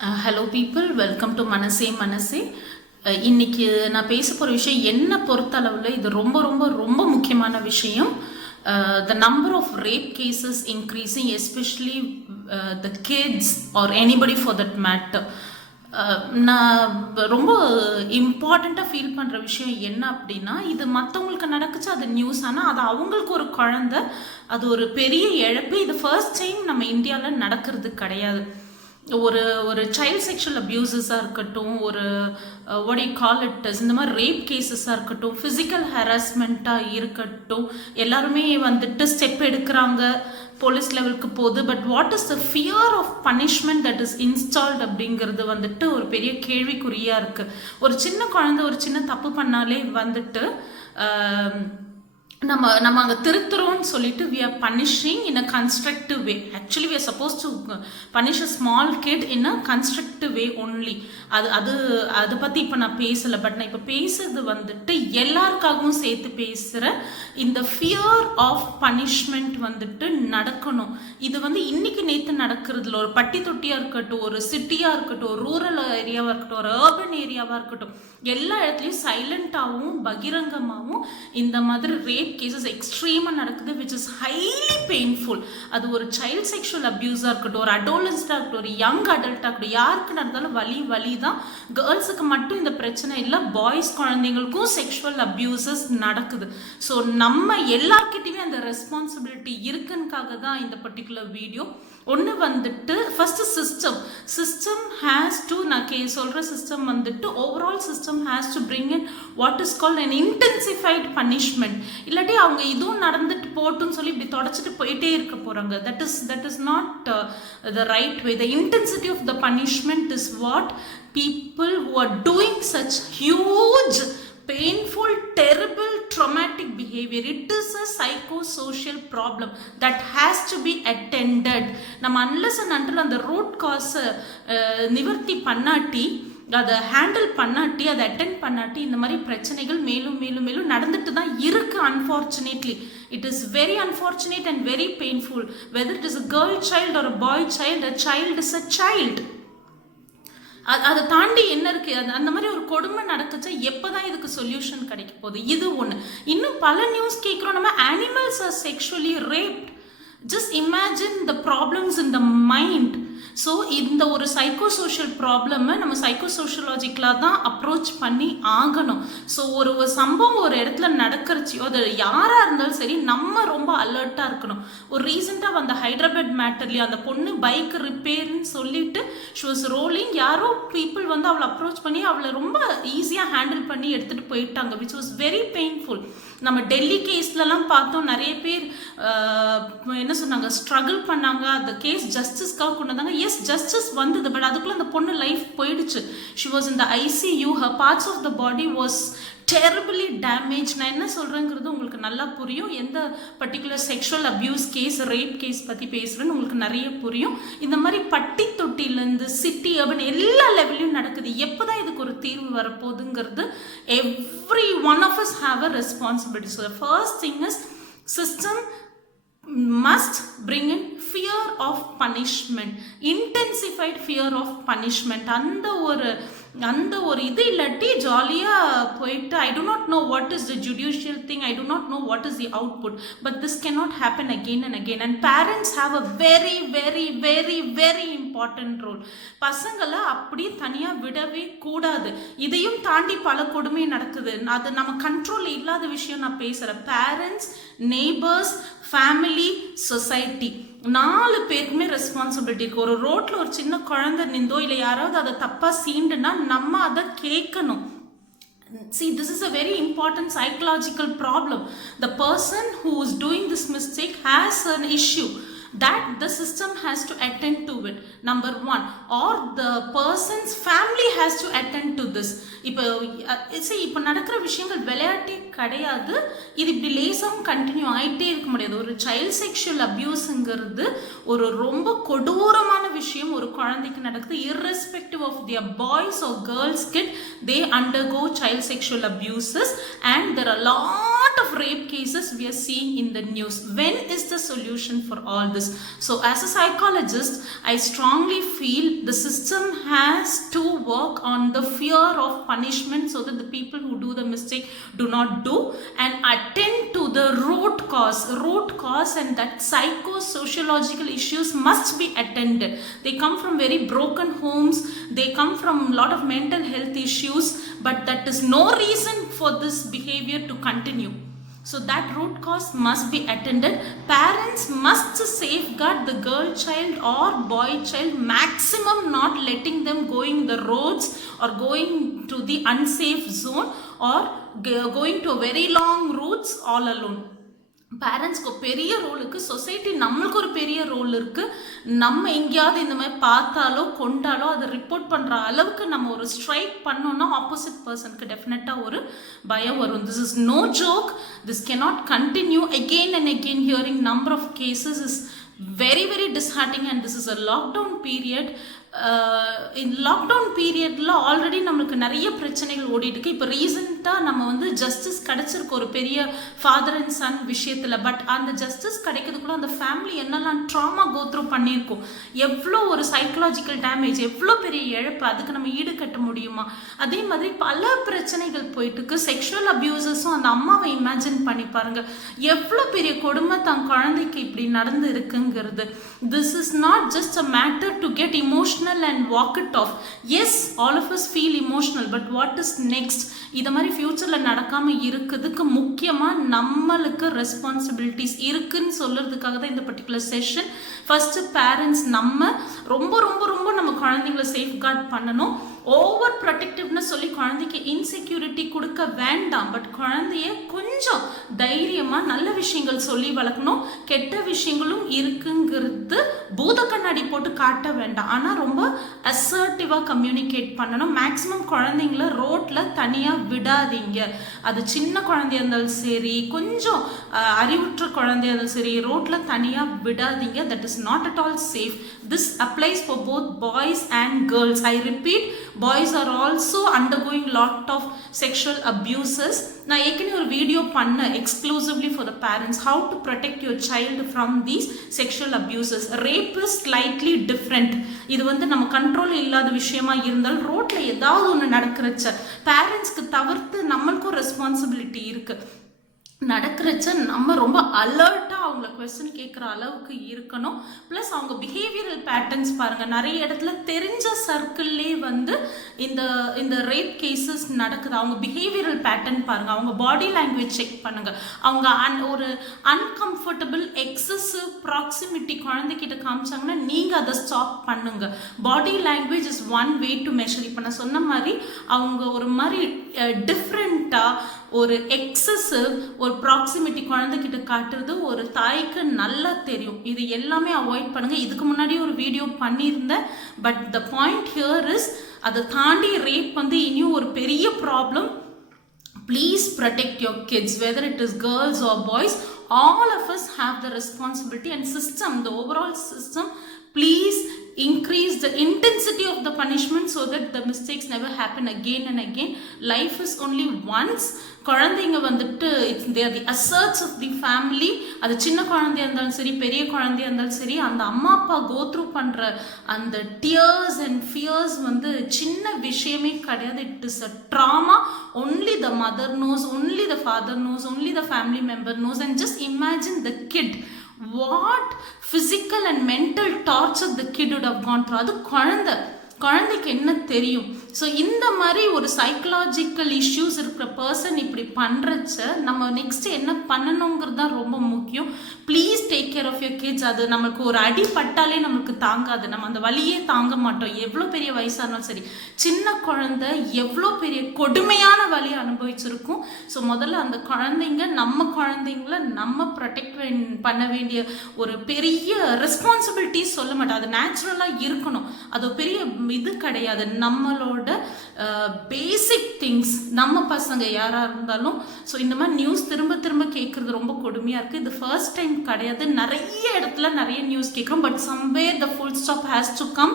Hello people, welcome to மனசே மனசே. இன்னைக்கு நான் பேச போகிற விஷயம் என்னை பொறுத்தளவில் இது ரொம்ப ரொம்ப ரொம்ப முக்கியமான விஷயம். The number of rape cases increasing, especially the kids or anybody for that matter. நான் ரொம்ப இம்பார்ட்டண்ட்டாக ஃபீல் பண்ணுற விஷயம் என்ன அப்படின்னா, இது மற்றவங்களுக்கு நடக்குச்சு அது நியூஸ், ஆனால் அது அவங்களுக்கு ஒரு குழந்தை, அது ஒரு பெரிய இழப்பு. இது ஃபர்ஸ்ட் டைம் நம்ம இந்தியாவில் நடக்கிறது கிடையாது. ஒரு சைல்ட் செக்ஷுவல் அப்யூசஸாக இருக்கட்டும், ஒரு வாட் யூ கால் இட் இந்த மாதிரி ரேப் கேசஸாக இருக்கட்டும், ஃபிசிக்கல் ஹராஸ்மெண்ட்டாக இருக்கட்டும், எல்லாருமே வந்துட்டு ஸ்டெப் எடுக்கிறாங்க, போலீஸ் லெவலுக்கு போகுது. But what is the fear of punishment that is installed அப்படிங்கிறது வந்துட்டு ஒரு பெரிய கேள்விக்குறியாக இருக்குது. ஒரு சின்ன குழந்தை ஒரு சின்ன தப்பு பண்ணாலே வந்துட்டு நம்ம அங்கே திருத்துறோம்னு சொல்லிட்டு we are punishing in a constructive way. Actually we are suppose to punish a small kid in a constructive way only. அதை பற்றி இப்போ நான் பேசலை. பட் நான் இப்போ பேசுறது வந்துட்டு எல்லாருக்காகவும் சேர்த்து பேசுகிற இந்த ஃபியர் ஆஃப் பனிஷ்மெண்ட் வந்துட்டு நடக்கணும். இது வந்து இன்னைக்கு நேற்று நடக்கிறதுல ஒரு பட்டி தொட்டியாக இருக்கட்டும், ஒரு சிட்டியாக இருக்கட்டும், ஒரு ரூரல் ஏரியாவாக இருக்கட்டும், ஒரு அர்பன் ஏரியாவாக இருக்கட்டும், எல்லா இடத்துலையும் சைலண்டாகவும் பகிரங்கமாகவும் இந்த மாதிரி ரேப் கேசஸ் எக்ஸ்ட்ரீமாக நடக்குது, விச் இஸ் ஹைலி பெயின்ஃபுல். அது ஒரு சைல்ட் செக்ஷுவல் அப்யூஸாக இருக்கட்டும், ஒரு அடோலன்ஸ்டாக இருக்கட்டும், ஒரு யங் அடல்ட்டாக இருக்கட்டும், யாருக்கு நடந்தாலும் வலி தான். கேர்ள்ஸுக்கு மட்டும் இந்த பிரச்சனை இல்லை, பாய்ஸ் குழந்தைங்களுக்கும் செக்ஷுவல் அப்யூசஸ் நடக்குது. ஸோ நம்ம எல்லார்கிட்டையுமே அந்த ரெஸ்பான்சிபிலிட்டி இருக்குன்னுக்காக தான் இந்த பர்டிகுலர் வீடியோ. ஒன்று வந்துட்டு ஃபர்ஸ்ட் சிஸ்டம் ஹேஸ் டு, நான் சொல்கிற சிஸ்டம் வந்துட்டு overall system has to bring in what is called an intensified punishment. இல்லாட்டி அவங்க இதுவும் நடந்துட்டு போட்டுன்னு சொல்லி இப்படி தொடச்சிட்டு போயிட்டே இருக்க போகிறாங்க. That is not the right way. The intensity of the punishment is what people who are doing such huge, painful, terrible, traumatic behavior. It is a psychosocial problem that has to be attended. நம்ம unless and until அந்த root cause நிவர்த்தி பண்ணாட்டி, அதை handle பண்ணாட்டி, அதை attend பண்ணாட்டி, இந்த மாதிரி பிரச்சனைகள் மேலும் மேலும் மேலும் நடந்துட்டு தான் இருக்கு. Unfortunately it is very unfortunate and very painful. Whether it is a girl child or a boy child, a child is a child. அதை தாண்டி என்ன இருக்கு? அந்த மாதிரி ஒரு கொடுமை நடக்குச்சா எப்போதான் இதுக்கு சொல்யூஷன் கிடைக்க போகுது? இது ஒன்று. இன்னும் பல நியூஸ் கேட்குறோம், நம்ம animals R sexually raped. Just imagine the problems in the mind. So இந்த ஒரு சைக்கோசோஷியல் ப்ராப்ளமை நம்ம சைக்கோசோஷியலாஜிக்கலாக தான் அப்ரோச் பண்ணி ஆகணும். ஸோ ஒரு சம்பவம் ஒரு இடத்துல நடக்கிறச்சியோ, அது யாராக இருந்தாலும் சரி, நம்ம ரொம்ப அலர்ட்டாக இருக்கணும். ஒரு ரீசெண்டாக வந்த ஹைதராபாத் மேட்டர்லேயே அந்த பொண்ணு பைக் ரிப்பேர்னு சொல்லிட்டு ஷி வாஸ் ரோலிங், யாரோ பீப்புள் வந்து அவளை அப்ரோச் பண்ணி அவளை ரொம்ப ஈஸியாக ஹேண்டில் பண்ணி எடுத்துகிட்டு போயிட்டாங்க, விச் வாஸ் வெரி பெயின்ஃபுல். நம்ம டெல்லி கேஸ்லலாம் பார்த்தோம், நிறைய பேர் என்ன சொன்னாங்க, ஸ்ட்ரகிள் பண்ணாங்க, அந்த கேஸ் ஜஸ்டிஸ்க்காக கொண்டு வந்தாங்க. எஸ், ஜஸ்டிஸ் வந்தது, பட் அதுக்குள்ளே அந்த பொண்ணு லைஃப் போயிடுச்சு. She was in the ICU, her parts of the body was terribly damage. நான் என்ன சொல்கிறேங்கிறது உங்களுக்கு நல்லா புரியும். எந்த particular sexual abuse case, rape case பற்றி பேசுகிறேன்னு உங்களுக்கு நிறைய புரியும். இந்த மாதிரி பட்டி தொட்டிலேருந்து சிட்டி, அர்பன் எல்லா லெவலையும் நடக்குது. எப்போ தான் இதுக்கு ஒரு தீர்வு வரப்போகுதுங்கிறது every one of us have a responsibility. So the first thing is system must bring in fear of punishment, intensified fear of punishment. அந்த ஒரு இது இல்லாட்டி ஜாலியாக போயிட்டு I do not know what is the judicial thing, I do not know what is the output, but this cannot happen again and again. And parents have a very very very very important role. பசங்களை அப்படி தனியாக விடவே கூடாது. இதையும் தாண்டி பல கொடுமை நடக்குது, அது நம்ம கண்ட்ரோல் இல்லாத விஷயம். நான் பேசுகிறேன் பேரண்ட்ஸ், நெய்பர்ஸ், ஃபேமிலி, சொசைட்டி, 4 பேருக்குமே ரெஸ்பான்சிபிலிட்டி இருக்குது. ஒரு ரோட்டில் ஒரு சின்ன குழந்தை நின்றோ இல்லை யாராவது அதை தப்பாக சீண்டுனா நம்ம அதை கேட்கணும். See, this is a very important psychological problem. The person who is doing this mistake has an issue that the system has to attend to it, number 1, or the person's family has to attend to this. இப்போ நடக்கிற விஷயங்கள் விளையாட்டே கிடையாது. இது இப்படி லேசாகவும் continue ஆகிட்டே இருக்க முடியாது. ஒரு சைல்ட் செக்ஷுவல் அப்யூஸுங்கிறது ஒரு ரொம்ப கொடூரமான விஷயம். ஒரு குழந்தைக்கு நடக்குது, irrespective of their boys or girls kid, they undergo child sexual abuses and there are lot lot of rape cases we are seeing in the news. When is the solution for all this? So as a psychologist, I strongly feel the system has to work on the fear of punishment so that the people who do the mistake do not do, and attend to the root cause, and that psychosociological issues must be attended. They come from very broken homes, they come from a lot of mental health issues, but that is no reason for this behavior to continue. So that root cause must be attended. Parents must safeguard the girl child or boy child, maximum not letting them going the roads or going to the unsafe zone or going to very long routes all alone. பேரண்ட்ஸ்க்கு பெரிய role இருக்குது, society நம்மளுக்கு ஒரு பெரிய role இருக்குது. நம்ம எங்கேயாவது இந்த மாதிரி பார்த்தாலோ கொண்டாலோ அதை ரிப்போர்ட் பண்ணுற அளவுக்கு நம்ம ஒரு ஸ்ட்ரைக் பண்ணோன்னா ஆப்போசிட் பர்சனுக்கு டெஃபினட்டாக ஒரு பயம் வரும். This is no joke, this cannot continue. Again and again hearing number of cases is very very disheartening, and this is a lockdown period. In lockdown periodல ஆல்ரெடி நம்மளுக்கு நிறைய பிரச்சனைகள் ஓடிட்டு இருக்கு. இப்போ ரீசெண்டாக நம்ம வந்து ஜஸ்டிஸ் கிடைச்சிருக்கு ஒரு பெரிய ஃபாதர் அண்ட் சன் விஷயத்தில். பட் அந்த ஜஸ்டிஸ் கிடைக்கிறதுக்குள்ள அந்த ஃபேமிலி என்னெல்லாம் ட்ராமா கோத்ரூ பண்ணியிருக்கோம், எவ்வளோ ஒரு சைக்கலாஜிக்கல் டேமேஜ், எவ்வளோ பெரிய இழப்பு, அதுக்கு நம்ம ஈடு கட்ட முடியுமா? அதே மாதிரி பல பிரச்சனைகள் போயிட்டு இருக்கு. செக்ஷுவல் அபியூசஸும் அந்த அம்மாவை இமேஜின் பண்ணி பாருங்க, எவ்வளோ பெரிய கொடுமை தன் குழந்தைக்கு இப்படி நடந்து இருக்குங்கிறது. This is not just a matter to get emotional and walk it off. Yes, all of us feel emotional, but what is next? இத மாதிரி ஃபியூச்சர்ல நடக்காம இருக்குதுக்கு முக்கியமா நம்மளுக்கு ரெஸ்பான்சிபிலிட்டிஸ் இருக்குன்னு சொல்றதுக்காக தான் இந்த பர்டிகுலர் செஷன். ஃபர்ஸ்ட் பேரண்ட்ஸ் நம்ம ரொம்ப ரொம்ப ரொம்ப நம்ம குழந்தைங்களை சேஃப்கார்ட் பண்ணணும். ஓவர் ப்ரொடெக்டிவ்னஸ் சொல்லி குழந்தைக்கு இன்செக்யூரிட்டி கொடுக்க வேண்டாம். பட் குழந்தைய கொஞ்சம் தைரியமாக நல்ல விஷயங்கள் சொல்லி வளர்க்கணும். கெட்ட விஷயங்களும் இருக்குங்கிறது பூத கண்ணாடி போட்டு காட்ட வேண்டாம், ஆனால் ரொம்ப அசர்ட்டிவாக கம்யூனிகேட் பண்ணணும். மேக்ஸிமம் குழந்தைங்கள ரோட்டில் தனியாக விடாதீங்க. அது சின்ன குழந்தையா இருந்தாலும் சரி, கொஞ்சம் அறிவுற்ற குழந்தையா இருந்தாலும் சரி, ரோட்டில் தனியாக விடாதீங்க. That is not at all safe. This applies for both boys and girls. I repeat, boys are also undergoing lot of sexual abuses. நான் ஏற்கனவே ஒரு வீடியோ பண்ணேன் exclusively for the parents, how to protect your child from these sexual abuses. Rape is slightly different. இது வந்து நம்ம control இல்லாத விஷயமா இருந்தால் ரோட்ல ஏதாவது ஒன்று நடக்கிறச்ச பேரண்ட்ஸ்க்கு தவிர்த்து நம்மளுக்கும் ரெஸ்பான்சிபிலிட்டி இருக்கு. நடக்கிறச்ச நம்ம ரொம்ப அலர்ட்டாக அவங்கள கொஸ்டின் கேட்குற அளவுக்கு இருக்கணும். ப்ளஸ் அவங்க பிஹேவியரல் பேட்டர்ன்ஸ் பாருங்கள், நிறைய இடத்துல தெரிஞ்ச சர்க்கிள்லே வந்து இந்த ரேப் கேசஸ் நடக்குது. அவங்க பிஹேவியரல் பேட்டர்ன் பாருங்கள், அவங்க பாடி லாங்குவேஜ் செக் பண்ணுங்கள். அவங்க ஒரு அன்கம்ஃபர்டபுள் எக்ஸசிவ் ப்ராக்சிமிட்டி குழந்தைகிட்ட காமிச்சாங்கன்னா நீங்கள் அதை ஸ்டாப் பண்ணுங்க. Body language is one way to measure. இப்போ நான் சொன்ன மாதிரி அவங்க ஒரு மாதிரி டிஃப்ரெண்ட்டாக ஒரு எக்ஸசிவ் ஒரு ப்ராக்சிமிட்டி குழந்தைகிட்ட காட்டுறது ஒரு தாய்க்கு நல்லா தெரியும். இது எல்லாமே அவாய்ட் பண்ணுங்க. இதுக்கு முன்னாடி ஒரு வீடியோ பண்ணியிருந்தேன். But the point here is, அதை தாண்டி ரேப் வந்து இனியும் ஒரு பெரிய problem. Please protect your kids, whether it is girls are boys. All of us have the responsibility, and system, the overall system, please increase the intensity of the punishment so that the mistakes never happen again and again. Life is only once. குழந்தைங்க வந்துட்டு they are the asserts of the family. அது சின்ன குழந்தையா இருந்தாலும் சரி, பெரிய குழந்தையா இருந்தாலும் சரி, அந்த அம்மா அப்பா கோத்ரூ பண்ணுற அந்த டியர்ஸ் அண்ட் ஃபியர்ஸ் வந்து சின்ன விஷயமே கிடையாது. It is a drama. only the mother knows, only the father knows, only the family member knows. And just imagine the kid, what physical and mental torture the kid would have gone through. அது குழந்தைக்கு என்ன தெரியும்? So இந்த மாதிரி ஒரு psychological issues இருக்கிற person இப்படி பண்ணுறச்ச நம்ம நெக்ஸ்ட் என்ன பண்ணணுங்கிறது தான் ரொம்ப முக்கியம். Please take care of your kids. அது நம்மளுக்கு ஒரு அடி பட்டாலே நம்மளுக்கு தாங்காது, நம்ம அந்த வலியே தாங்க மாட்டோம். எவ்வளோ பெரிய வயசாக இருந்தாலும் சரி, சின்ன குழந்தை எவ்வளோ பெரிய கொடுமையான வலியை அனுபவிச்சிருக்கும். ஸோ முதல்ல அந்த குழந்தைங்க, நம்ம குழந்தைங்கள நம்ம ப்ரொடெக்ட் பண்ண வேண்டிய ஒரு பெரிய ரெஸ்பான்சிபிலிட்டிஸ் சொல்ல மாட்டோம். அது நேச்சுரலாக இருக்கணும். அது பெரிய இது கிடையாது. நம்மளோட பேசிக் திங்ஸ், நம்ம பசங்க யாராக இருந்தாலும். ஸோ இந்த மாதிரி நியூஸ் திரும்ப திரும்ப கேட்குறது ரொம்ப கொடுமையாக இருக்குது. இது ஃபர்ஸ்ட் டைம் கிடையாது. நிறைய இடத்துல நிறைய நியூஸ் கேட்குறோம். But somewhere the full stop has to come.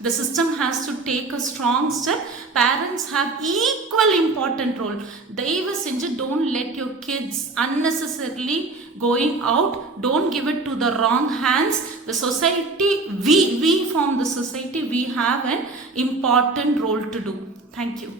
The system has to take a strong step. Parents have equal important role. தயவு செஞ்சு don't let your kids unnecessarily going out. Don't give it to the wrong hands. The society, we form the society, we have an important role to do. Thank you.